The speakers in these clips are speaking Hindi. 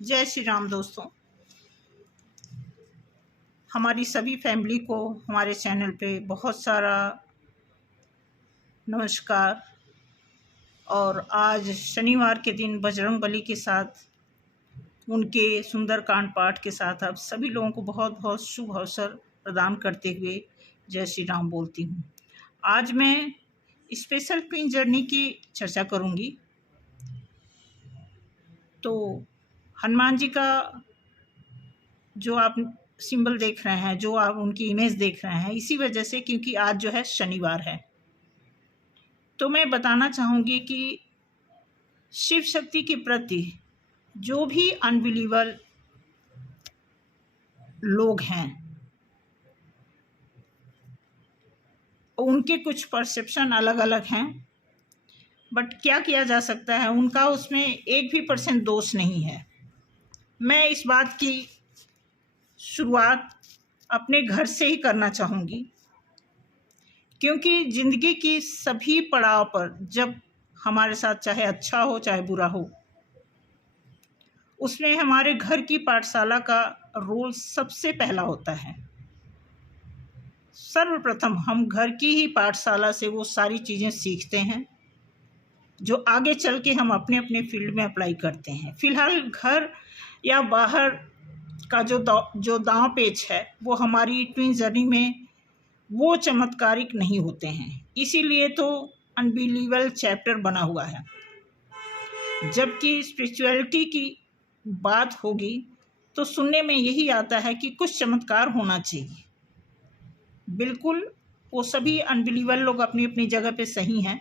जय श्री राम दोस्तों। हमारी सभी फैमिली को हमारे चैनल पे बहुत सारा नमस्कार। और आज शनिवार के दिन बजरंगबली के साथ उनके सुंदरकांड पाठ के साथ आप सभी लोगों को बहुत बहुत शुभ अवसर प्रदान करते हुए जय श्री राम बोलती हूँ। आज मैं स्पेशल ट्विन जर्नी की चर्चा करूँगी। तो हनुमान जी का जो आप सिंबल देख रहे हैं, जो आप उनकी इमेज देख रहे हैं, इसी वजह से क्योंकि आज जो है शनिवार है, तो मैं बताना चाहूँगी कि शिव शक्ति के प्रति जो भी अनबिलीवर लोग हैं उनके कुछ परसेप्शन अलग अलग हैं, बट क्या किया जा सकता है, उनका उसमें 1% दोष नहीं है। मैं इस बात की शुरुआत अपने घर से ही करना चाहूँगी, क्योंकि ज़िंदगी की सभी पड़ाव पर जब हमारे साथ चाहे अच्छा हो चाहे बुरा हो, उसमें हमारे घर की पाठशाला का रोल सबसे पहला होता है। सर्वप्रथम हम घर की ही पाठशाला से वो सारी चीज़ें सीखते हैं जो आगे चल के हम अपने अपने फील्ड में अप्लाई करते हैं। फ़िलहाल घर या बाहर का जो दांव पेच है वो हमारी ट्विन जर्नी में वो चमत्कारिक नहीं होते हैं, इसीलिए तो अनबिलीवेबल चैप्टर बना हुआ है। जबकि स्पिरिचुअलिटी की बात होगी तो सुनने में यही आता है कि कुछ चमत्कार होना चाहिए। बिल्कुल, वो सभी अनबिलीवेबल लोग अपनी अपनी जगह पे सही हैं,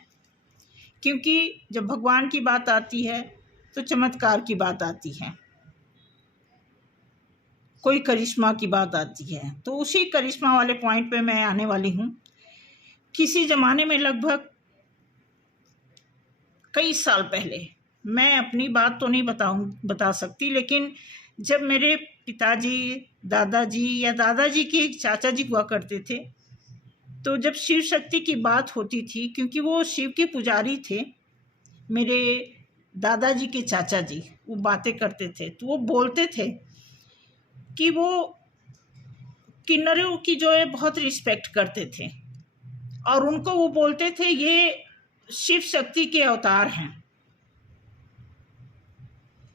क्योंकि जब भगवान की बात आती है तो चमत्कार की बात आती है, कोई करिश्मा की बात आती है। तो उसी करिश्मा वाले पॉइंट पे मैं आने वाली हूँ। किसी ज़माने में लगभग कई साल पहले, मैं अपनी बात तो नहीं बता सकती, लेकिन जब मेरे पिताजी, दादाजी या दादाजी के चाचा जी हुआ करते थे, तो जब शिव शक्ति की बात होती थी, क्योंकि वो शिव के पुजारी थे, मेरे दादाजी के चाचा जी वो बातें करते थे, तो वो बोलते थे कि वो किन्नरों की जो है बहुत रिस्पेक्ट करते थे, और उनको वो बोलते थे ये शिव शक्ति के अवतार हैं,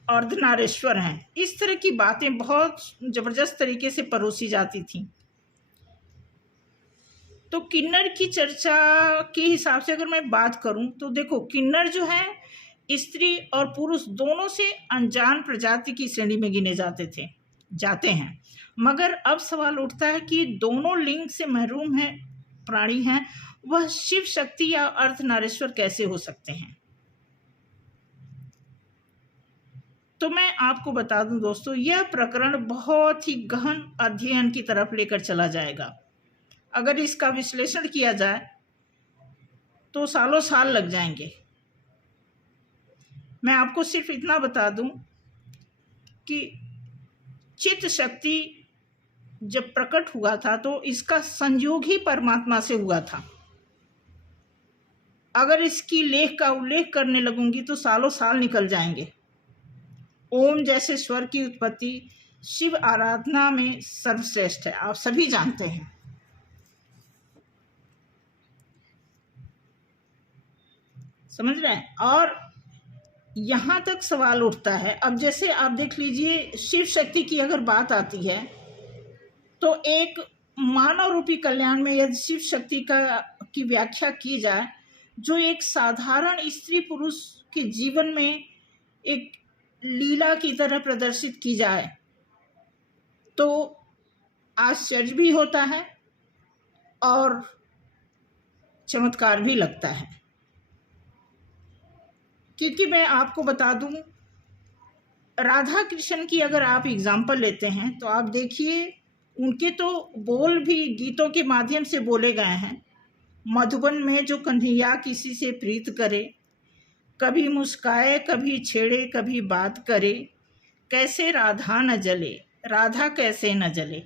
अर्धनारीश्वर हैं। इस तरह की बातें बहुत ज़बरदस्त तरीके से परोसी जाती थी। तो किन्नर की चर्चा के हिसाब से अगर मैं बात करूं तो देखो, किन्नर जो है स्त्री और पुरुष दोनों से अनजान प्रजाति की श्रेणी में गिने जाते हैं। मगर अब सवाल उठता है कि दोनों लिंग से महरूम है प्राणी हैं, वह शिव शक्ति या अर्धनारीश्वर कैसे हो सकते हैं। तो मैं आपको बता दूं दोस्तों, यह प्रकरण बहुत ही गहन अध्ययन की तरफ लेकर चला जाएगा। अगर इसका विश्लेषण किया जाए तो सालों साल लग जाएंगे। मैं आपको सिर्फ इतना बता दूं कि चित्त शक्ति जब प्रकट हुआ था तो इसका संयोग ही परमात्मा से हुआ था। अगर इसकी लेख का उल्लेख करने लगूंगी तो सालों साल निकल जाएंगे। ओम जैसे स्वर की उत्पत्ति शिव आराधना में सर्वश्रेष्ठ है, आप सभी जानते हैं। समझ रहे हैं। और यहाँ तक सवाल उठता है, अब जैसे आप देख लीजिए, शिव शक्ति की अगर बात आती है तो एक मानव रूपी कल्याण में यदि शिव शक्ति की व्याख्या की जाए, जो एक साधारण स्त्री पुरुष के जीवन में एक लीला की तरह प्रदर्शित की जाए, तो आश्चर्य भी होता है और चमत्कार भी लगता है। क्योंकि मैं आपको बता दूं, राधा कृष्ण की अगर आप एग्जाम्पल लेते हैं तो आप देखिए, उनके तो बोल भी गीतों के माध्यम से बोले गए हैं। मधुबन में जो कन्हैया किसी से प्रीत करे, कभी मुस्काए कभी छेड़े कभी बात करे, कैसे राधा न जले, राधा कैसे न जले।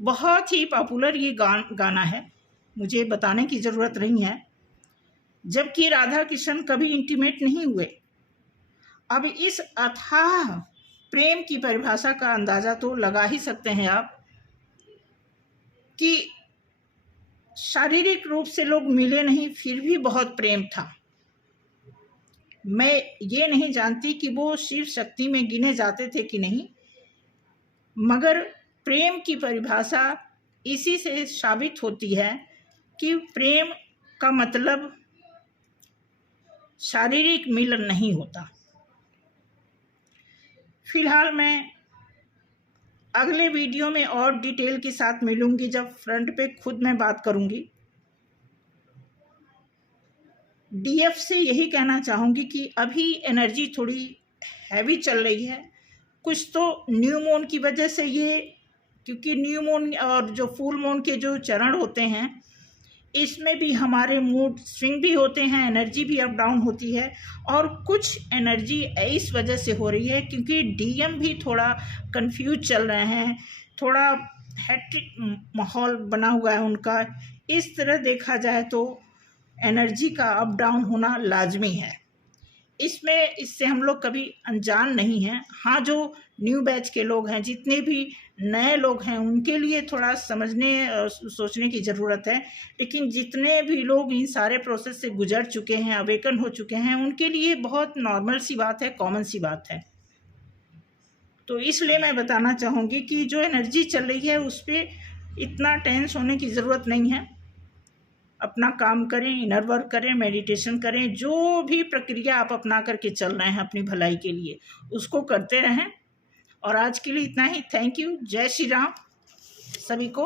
बहुत ही पॉपुलर ये गाना है, मुझे बताने की ज़रूरत नहीं है। जबकि राधा कृष्ण कभी इंटीमेट नहीं हुए, अब इस अथाह प्रेम की परिभाषा का अंदाजा तो लगा ही सकते हैं आप कि शारीरिक रूप से लोग मिले नहीं, फिर भी बहुत प्रेम था। मैं ये नहीं जानती कि वो शिव शक्ति में गिने जाते थे कि नहीं, मगर प्रेम की परिभाषा इसी से साबित होती है कि प्रेम का मतलब शारीरिक मिलन नहीं होता। फिलहाल मैं अगले वीडियो में और डिटेल के साथ मिलूंगी, जब फ्रंट पे खुद मैं बात करूंगी। डीएफ से यही कहना चाहूँगी कि अभी एनर्जी थोड़ी हैवी चल रही है, कुछ तो न्यू मून की वजह से ये, क्योंकि न्यू मून और जो फुल मून के जो चरण होते हैं इसमें भी हमारे मूड स्विंग भी होते हैं, एनर्जी भी अप डाउन होती है। और कुछ एनर्जी इस वजह से हो रही है क्योंकि डीएम भी थोड़ा कंफ्यूज चल रहे हैं, थोड़ा हैट्रिक माहौल बना हुआ है उनका। इस तरह देखा जाए तो एनर्जी का अप डाउन होना लाजमी है, इससे हम लोग कभी अनजान नहीं हैं। हाँ, जो न्यू बैच के लोग हैं, जितने भी नए लोग हैं, उनके लिए थोड़ा समझने सोचने की ज़रूरत है, लेकिन जितने भी लोग इन सारे प्रोसेस से गुजर चुके हैं, अवेकन हो चुके हैं, उनके लिए बहुत नॉर्मल सी बात है, कॉमन सी बात है। तो इसलिए मैं बताना चाहूँगी कि जो एनर्जी चल रही है उस पर इतना टेंस होने की ज़रूरत नहीं है। अपना काम करें, इनर वर्क करें, मेडिटेशन करें, जो भी प्रक्रिया आप अपना करके चल रहे हैं अपनी भलाई के लिए, उसको करते रहें। और आज के लिए इतना ही। Thank you. जय श्री राम सभी को।